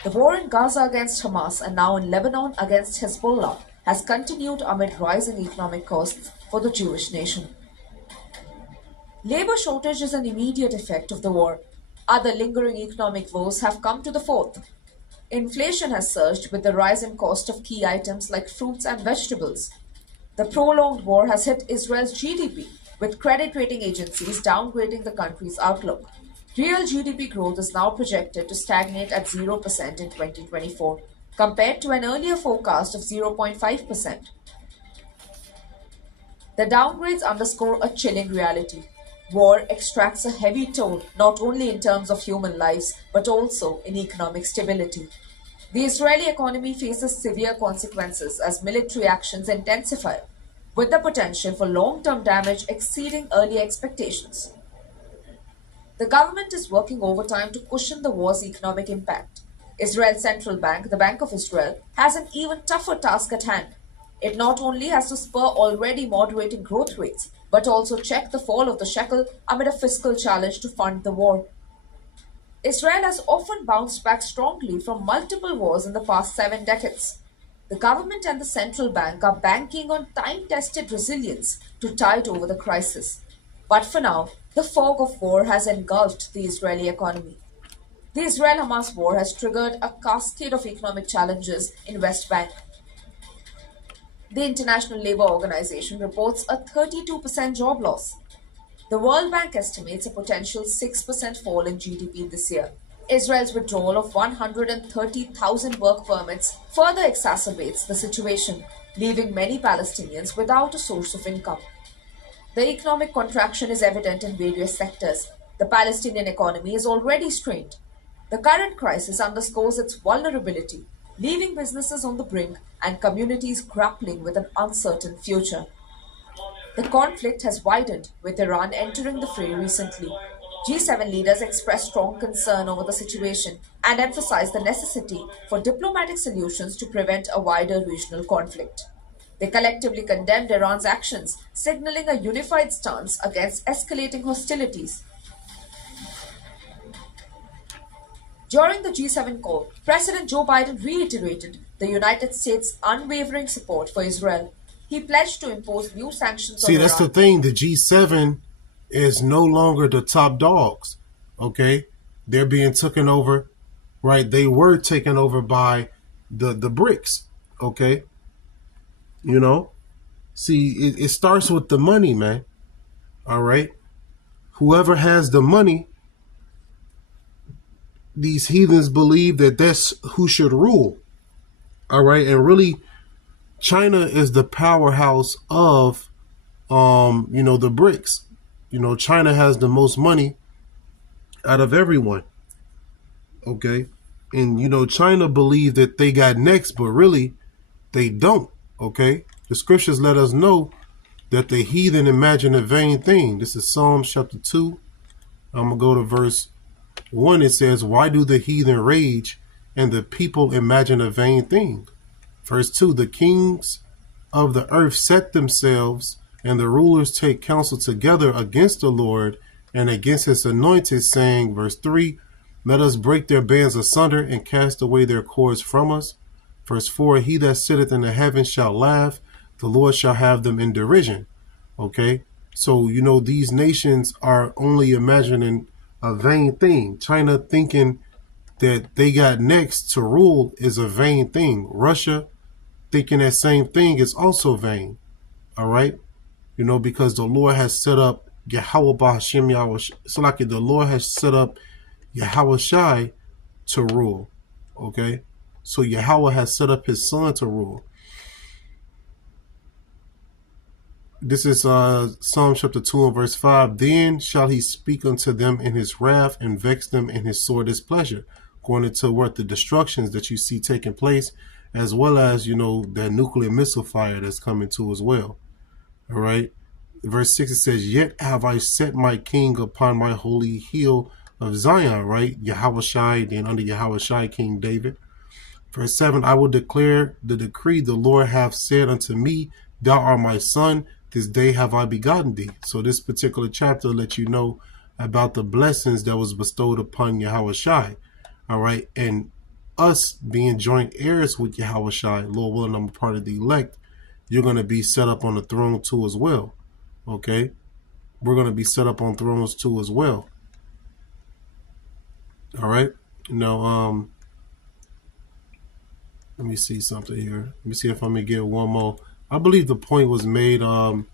The war in Gaza against Hamas and now in Lebanon against Hezbollah has continued amid rising economic costs for the Jewish nation. Labor shortage is an immediate effect of the war. Other lingering economic woes have come to the fore. Inflation has surged with the rise in cost of key items like fruits and vegetables. The prolonged war has hit Israel's GDP, with credit rating agencies downgrading the country's outlook. Real GDP growth is now projected to stagnate at 0% in 2024, compared to an earlier forecast of 0.5%. The downgrades underscore a chilling reality. War extracts a heavy toll not only in terms of human lives, but also in economic stability. The Israeli economy faces severe consequences as military actions intensify, with the potential for long-term damage exceeding earlier expectations. The government is working overtime to cushion the war's economic impact. Israel's central bank, the Bank of Israel, has an even tougher task at hand. It not only has to spur already moderating growth rates, but also check the fall of the shekel amid a fiscal challenge to fund the war. Israel has often bounced back strongly from multiple wars in the past 7 decades. The government and the central bank are banking on time-tested resilience to tide over the crisis. But for now, the fog of war has engulfed the Israeli economy. The Israel-Hamas war has triggered a cascade of economic challenges in West Bank. The International Labour Organization reports a 32% job loss. The World Bank estimates a potential 6% fall in GDP this year. Israel's withdrawal of 130,000 work permits further exacerbates the situation, leaving many Palestinians without a source of income. The economic contraction is evident in various sectors. The Palestinian economy is already strained. The current crisis underscores its vulnerability, leaving businesses on the brink and communities grappling with an uncertain future. The conflict has widened, with Iran entering the fray recently. G7 leaders expressed strong concern over the situation and emphasized the necessity for diplomatic solutions to prevent a wider regional conflict. They collectively condemned Iran's actions, signaling a unified stance against escalating hostilities. During the G7 call, President Joe Biden reiterated the United States' unwavering support for Israel. He pledged to impose new sanctions on See, Iran. that's the thing. The G7 is no longer the top dogs. Okay, they're being taken over. Right, they were taken over by the BRICS. Okay, you know. See, it starts with the money, man. All right, whoever has the money, these heathens believe that that's who should rule. All right, and really, China is the powerhouse of, the BRICS. China has the most money out of everyone. Okay. And, China believe that they got next, but really they don't. Okay. The scriptures let us know that the heathen imagine a vain thing. This is Psalms chapter 2. I'm going to go to verse 1. It says, why do the heathen rage and the people imagine a vain thing? Verse 2, the kings of the earth set themselves, and the rulers take counsel together against the Lord and against his anointed, saying, verse 3, let us break their bands asunder and cast away their cords from us. Verse 4, he that sitteth in the heavens shall laugh, the Lord shall have them in derision. Okay, so, these nations are only imagining a vain thing. China thinking that they got next to rule is a vain thing. Russia thinking that same thing is also vain. All right. Because the Lord has set up Yahweh Bahashim Yahweh. So like the Lord has set up Yahweh Shai to rule. Okay. So Yahweh has set up his son to rule. This is Psalm chapter 2 and verse 5. Then shall he speak unto them in his wrath and vex them in his sore displeasure. Going into what the destructions that you see taking place, as well as, that nuclear missile fire that's coming too as well. All right. Verse 6, it says, yet have I set my king upon my holy hill of Zion, right? Yahweh Shai, then under Yahweh Shai, King David. Verse 7, I will declare the decree the Lord hath said unto me, thou art my son, this day have I begotten thee. So this particular chapter lets you know about the blessings that was bestowed upon Yahweh Shai. All right. And us being joint heirs with Yahweh Shai, Lord willing, I'm a part of the elect, you're going to be set up on the throne too as well. Okay. We're going to be set up on thrones too as well. All right. Now, let me see something here. Let me see if I may get one more. I believe the point was made. Let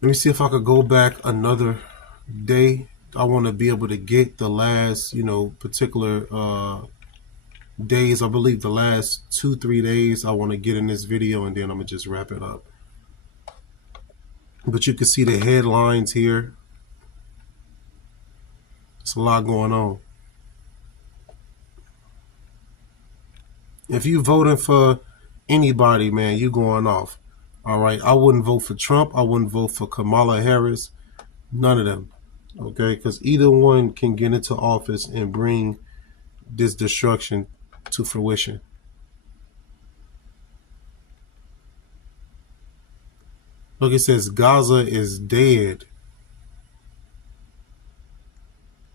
me see if I could go back another day. I want to be able to get the last, particular days. I believe the last 2-3 days I want to get in this video, and then I'm going to just wrap it up. But you can see the headlines here. It's a lot going on. If you voting for anybody, man, you going off. All right. I wouldn't vote for Trump. I wouldn't vote for Kamala Harris. None of them. Okay. Because either one can get into office and bring this destruction to fruition. Look, it says Gaza is dead.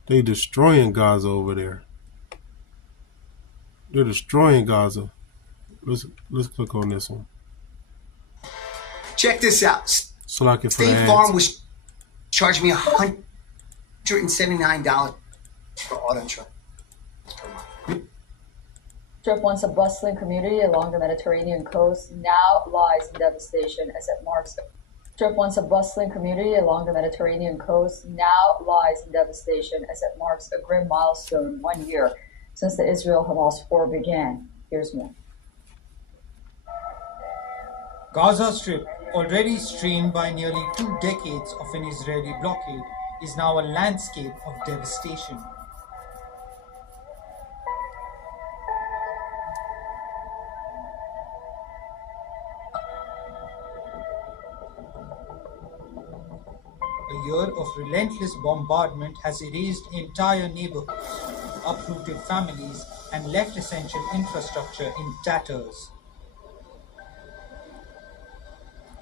They destroying Gaza over there. They're destroying Gaza. Let's click on this one. Check this out. State Farm was charging me $179 for auto insurance per month. Strip, once a bustling community along the Mediterranean coast, now lies in devastation as it marks. Strip, once a bustling community along the Mediterranean coast, now lies in devastation as it marks a grim milestone 1 year since the Israel-Hamas war began. Here's more. Gaza Strip, already strained by nearly 2 decades of an Israeli blockade, is now a landscape of devastation. A year of relentless bombardment has erased entire neighborhoods, uprooted families, and left essential infrastructure in tatters.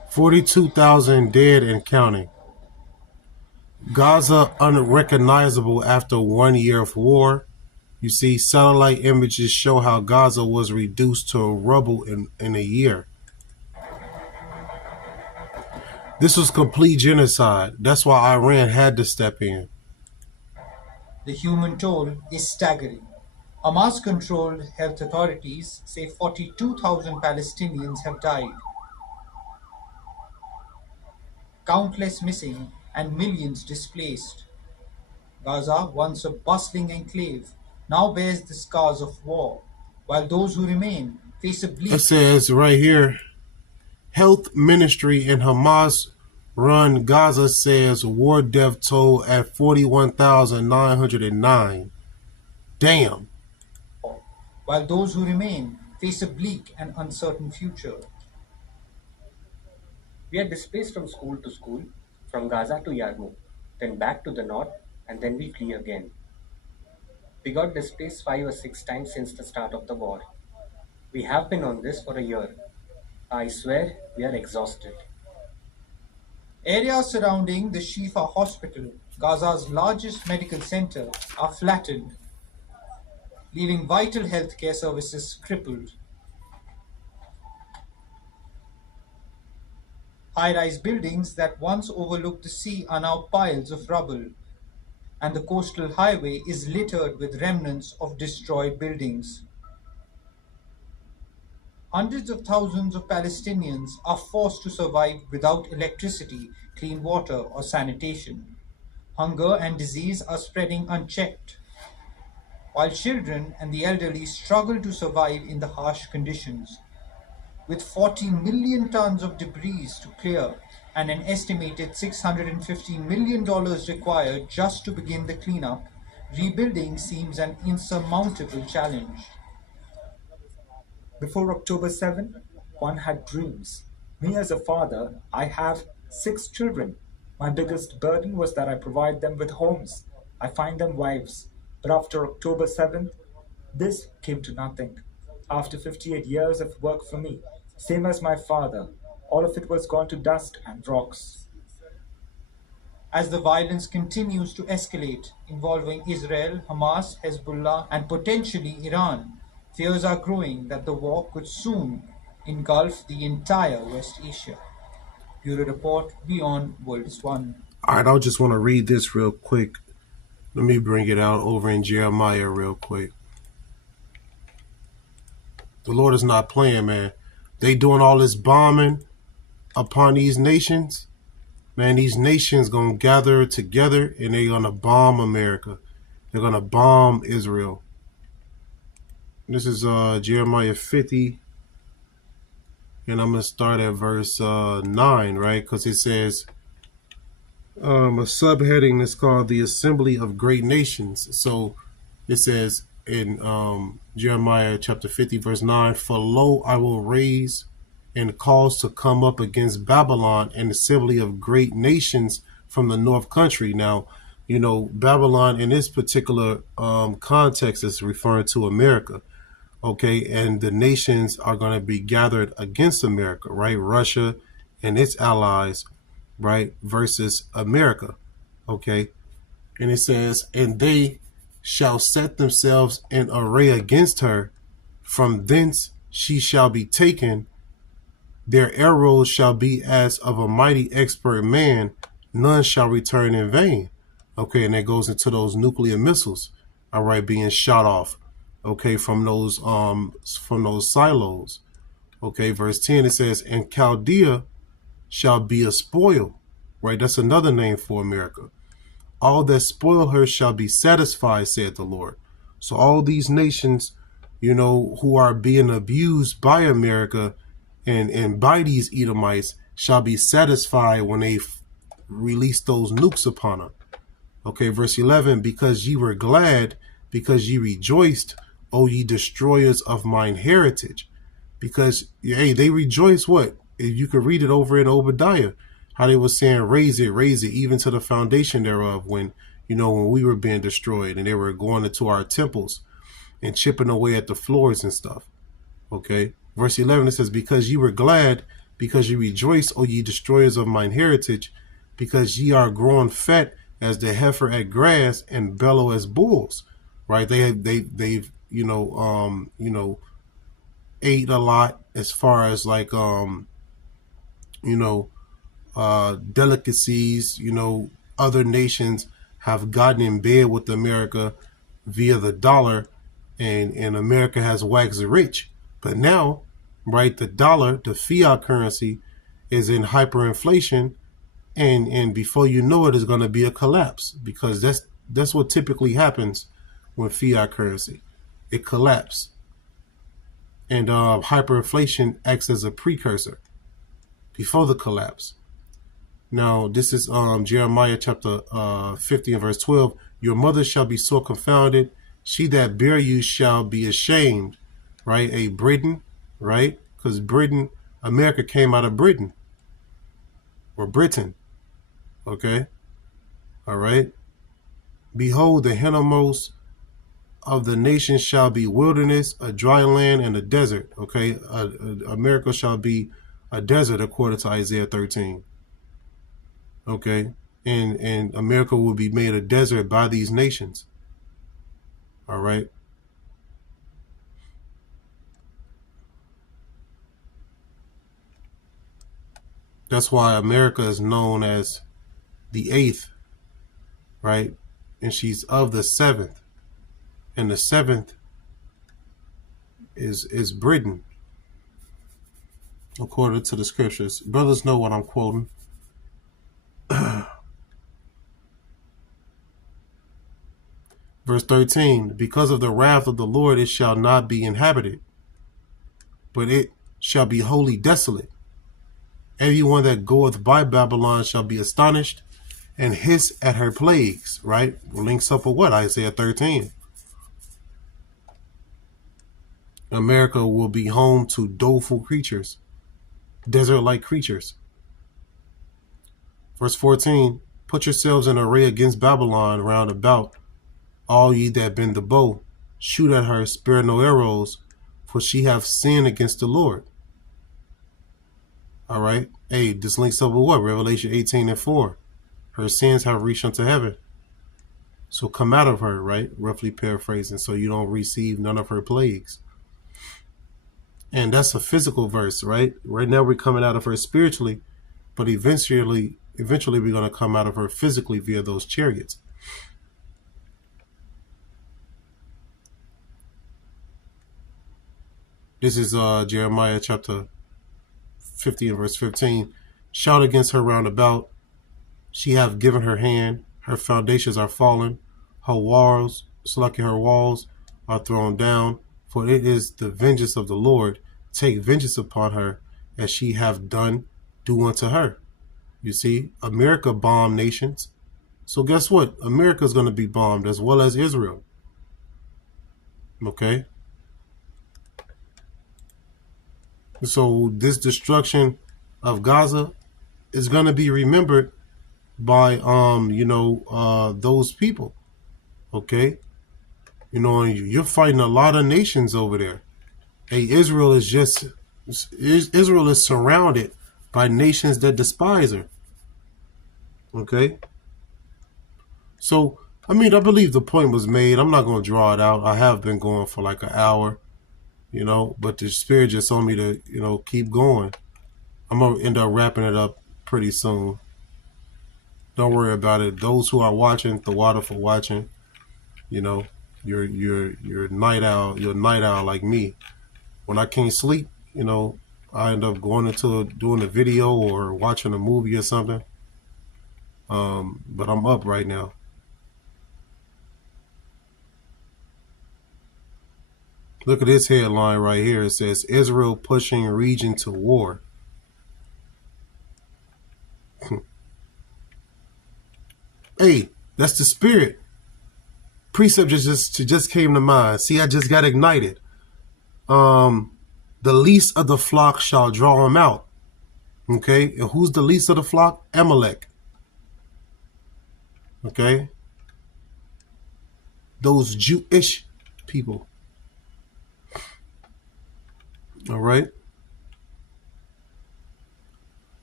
42,000 dead and counting. Gaza unrecognizable after 1 year of war. You see, satellite images show how Gaza was reduced to rubble in a year. This was complete genocide. That's why Iran had to step in. The human toll is staggering. Hamas-controlled health authorities say 42,000 Palestinians have died. Countless missing and millions displaced. Gaza, once a bustling enclave, now bears the scars of war, while those who remain face a bleak... It says right here, Health Ministry in Hamas-run Gaza says war death toll at 41,909. Damn. While those who remain face a bleak and uncertain future. We are displaced from school to school, from Gaza to Yarmouk, then back to the north, and then we flee again. We got displaced 5 or 6 times since the start of the war. We have been on this for a year. I swear we are exhausted. Areas surrounding the Shifa Hospital, Gaza's largest medical center, are flattened, leaving vital healthcare services crippled. High-rise buildings that once overlooked the sea are now piles of rubble, and the coastal highway is littered with remnants of destroyed buildings. Hundreds of thousands of Palestinians are forced to survive without electricity, clean water, or sanitation. Hunger and disease are spreading unchecked, while children and the elderly struggle to survive in the harsh conditions. With 40 million tons of debris to clear and an estimated $650 million required just to begin the cleanup, rebuilding seems an insurmountable challenge. Before October 7, one had dreams. Me as a father, I have 6 children. My biggest burden was that I provide them with homes. I find them wives. But after October 7th, this came to nothing. After 58 years of work for me, same as my father, all of it was gone to dust and rocks. As the violence continues to escalate, involving Israel, Hamas, Hezbollah, and potentially Iran, fears are growing that the war could soon engulf the entire West Asia. Bureau Report, Beyond World is One. All right, I just want to read this real quick. Let me bring it out over in Jeremiah real quick. The Lord is not playing, man. They doing all this bombing upon these nations. Man, these nations going to gather together and they're going to bomb America. They're going to bomb Israel. This is Jeremiah 50. And I'm going to start at verse 9, right? Because it says, a subheading is called the Assembly of Great Nations. So it says in Jeremiah chapter 50, verse 9, for lo, I will raise and cause to come up against Babylon an assembly of great nations from the north country. Now, you know, Babylon in this particular context is referring to America. Okay, and the nations are going to be gathered against America, right? Russia and its allies, right, versus America. Okay, and it says, and they shall set themselves in array against her. From thence she shall be taken. Their arrows shall be as of a mighty expert man. None shall return in vain. Okay, and that goes into those nuclear missiles, all right, being shot off, okay, from those silos. Okay, verse 10, it says, and Chaldea shall be a spoil, right? That's another name for America. All that spoil her shall be satisfied, said the Lord. So all these nations, you know, who are being abused by America and by these Edomites, shall be satisfied when they release those nukes upon her. Okay, verse 11, because ye were glad, because ye rejoiced, O ye destroyers of mine heritage. Because, hey, they rejoice what? You could read it over in Obadiah, how they were saying, raise it, even to the foundation thereof, when we were being destroyed and they were going into our temples and chipping away at the floors and stuff. Okay, verse 11, it says, because ye were glad, because ye rejoice, O ye destroyers of mine heritage, because ye are grown fat as the heifer at grass and bellow as bulls. Right? They've ate a lot as far as like delicacies. Other nations have gotten in bed with America via the dollar, and America has waxed rich. But now, right, the dollar, the fiat currency, is in hyperinflation, and before you know it, it's going to be a collapse, because that's what typically happens with fiat currency. It collapses, and hyperinflation acts as a precursor before the collapse. Now, this is Jeremiah chapter 50 and verse 12. Your mother shall be sore confounded. She that bare you shall be ashamed. Right? A Britain, right? Because America came out of Britain. Or Britain. Okay? All right? Behold, the hintermost of the nations shall be wilderness, a dry land, and a desert. Okay? America shall be a desert, according to Isaiah 13. Okay? And America will be made a desert by these nations. All right? That's why America is known as the eighth, right? And she's of the seventh. And the seventh is Britain, according to the scriptures. Brothers know what I'm quoting. Verse 13, because of the wrath of the Lord it shall not be inhabited, but it shall be wholly desolate. Everyone that goeth by Babylon shall be astonished and hiss at her plagues, right? Links up with what? Isaiah 13. America will be home to doleful creatures, desert-like creatures. Verse 14, put yourselves in array against Babylon round about, all ye that bend the bow. Shoot at her, spare no arrows, for she hath sinned against the Lord. All right. Hey, this links up with what? Revelation 18 and 4. Her sins have reached unto heaven. So come out of her, right? Roughly paraphrasing, so you don't receive none of her plagues. And that's a physical verse, right? Right now we're coming out of her spiritually, but eventually we're going to come out of her physically via those chariots. This is Jeremiah chapter 50 and verse 15. Shout against her round about. She hath given her hand. Her foundations are fallen. Her walls, her walls are thrown down. For it is the vengeance of the Lord. Take vengeance upon her, as she hath done, do unto her. You see, America bombed nations. So guess what? America is going to be bombed as well as Israel. Okay? So this destruction of Gaza is going to be remembered by those people. Okay? You're fighting a lot of nations over there. Hey, Israel is surrounded by nations that despise her. Okay? So, I believe the point was made. I'm not going to draw it out. I have been going for like an hour. But the Spirit just told me to, keep going. I'm going to end up wrapping it up pretty soon. Don't worry about it. Those who are watching, the water for watching, you're night owl. You're a night owl like me. When I can't sleep, I end up going into doing a video or watching a movie or something. But I'm up right now. Look at this headline right here. It says, Israel pushing region to war. Hey, that's the spirit. Precept just came to mind. See, I just got ignited. The least of the flock shall draw him out. Okay, and who's the least of the flock? Amalek. Okay, those Jewish people. All right,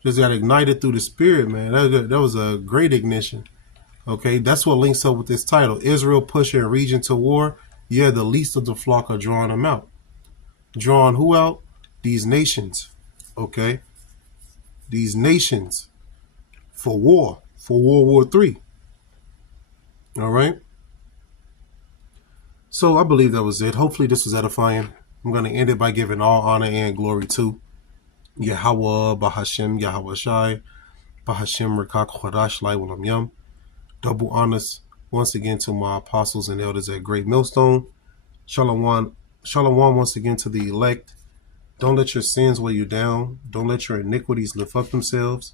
just got ignited through the spirit, man. That was a great ignition. Okay, that's what links up with this title. Israel pushing a region to war. Yeah, the least of the flock are drawing them out. Drawing who out? These nations. Okay, these nations for war, for World War III. All right. So I believe that was it. Hopefully this was edifying. I'm going to end it by giving all honor and glory to Yahweh, Bahashem, Yahweh Shai, Bahashem, Rekak, Chodash, Lai, Walam Yam. Double honors once again to my apostles and elders at Great Millstone. Shalom once again to the elect. Don't let your sins weigh you down. Don't let your iniquities lift up themselves.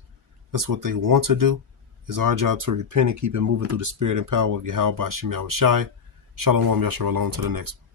That's what they want to do. It's our job to repent and keep it moving through the spirit and power of Yahweh Bashem Yahweh Shai. Shalom, Yasharallah, to the next one.